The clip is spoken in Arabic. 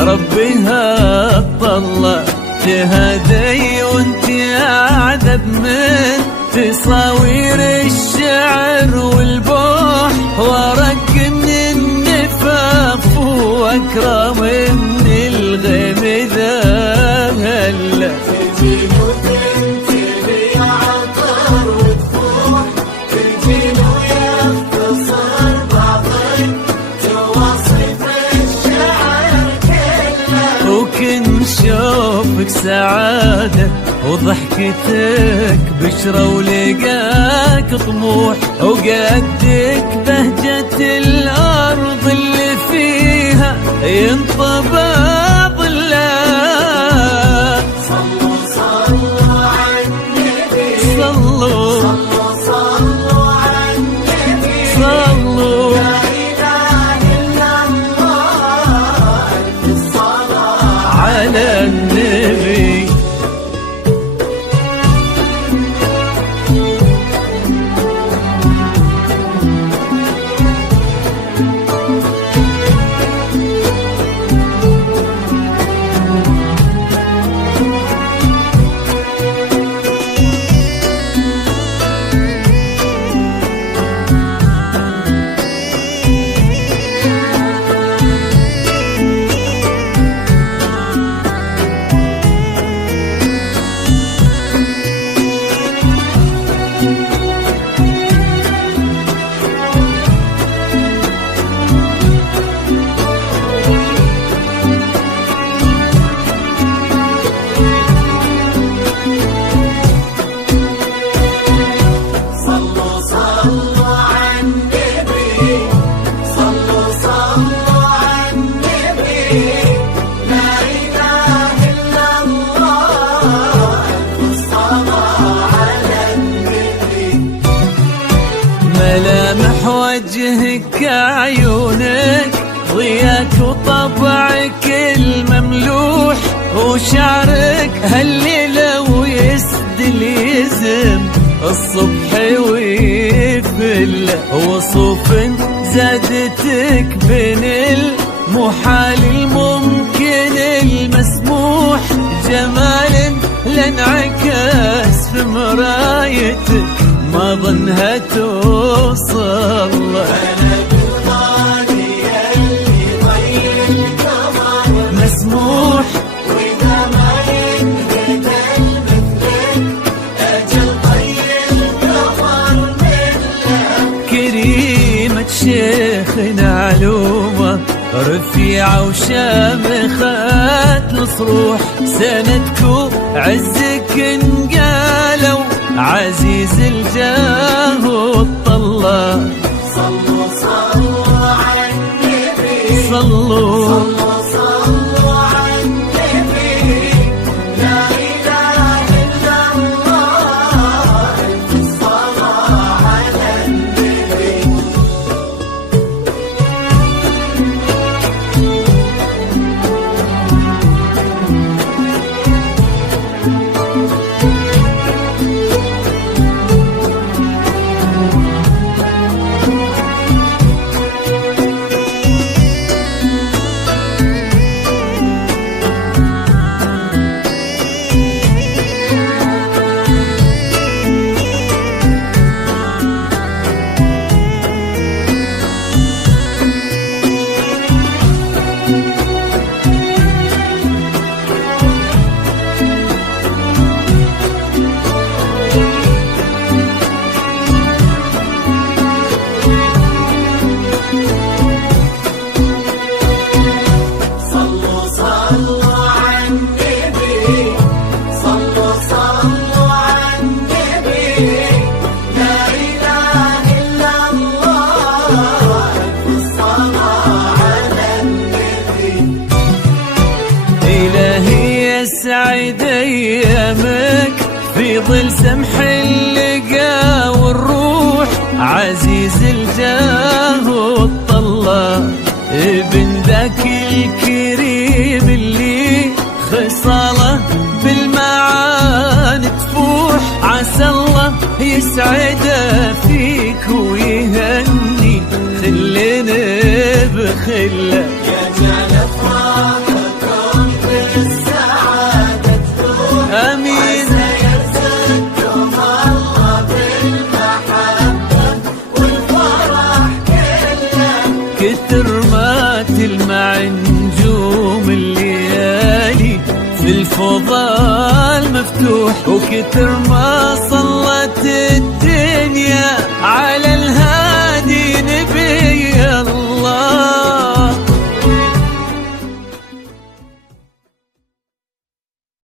ربها طلع تهدي وانت اعذب من تصاوير الشعر والبوح، ورق من النفاف واكرم من الغيم ذا هلا. تجين وتنتهي عطر وتفوح، تجين ويختصر بعض تواصف الشعر كله، وكن شوفك سعادة وضحكتك بشرة ولقاك طموح، وقدك بهجة الأرض اللي فيها ينطبع ظلها. صلوا صلوا على النبي، صلوا صلوا صلوا على النبي، صلوا لا إله إلا الله، الصلاة على النبي. صلوا صلوا على النبي، صلوا صلوا على النبي، لا إله إلا الله، الصلاة على النبي. ملامح وجهك عيونك ضياك وطبعك المملوح، وشعرك هالليلة ويسدل يزم الصبح ويفل، وصوف زادتك بين المحال الممكن المسموح، جمال لانعكس في مرايتك ما ظنها توصل. أنا بالغالي اللي ضي القمر مسموح وإذا ما ينقتل مثلك، أجل ضي القمر مثلك. كريمة شيخنا علومة رفيعة وشامخة الصروح، سندكو عزك انقالوا عزيز الجاه والطلة. صلوا صلوا على النبي، صلوا صلوا صلوا على النبي، لا إله إلا الله، الصلاة على النبي. يسعد ايامك في ظل سمح اللقا والروح، عزيز الجاه والطلة ابن ذاك الكريم اللي خصاله بالمعاني تفوح، عسى الله يسعده فيك ويهني خلنا بخله. يا جعل افراحك كثر ما تلمع نجوم الليالي في الفضاء المفتوح، وكثر ما صلت الدنيا على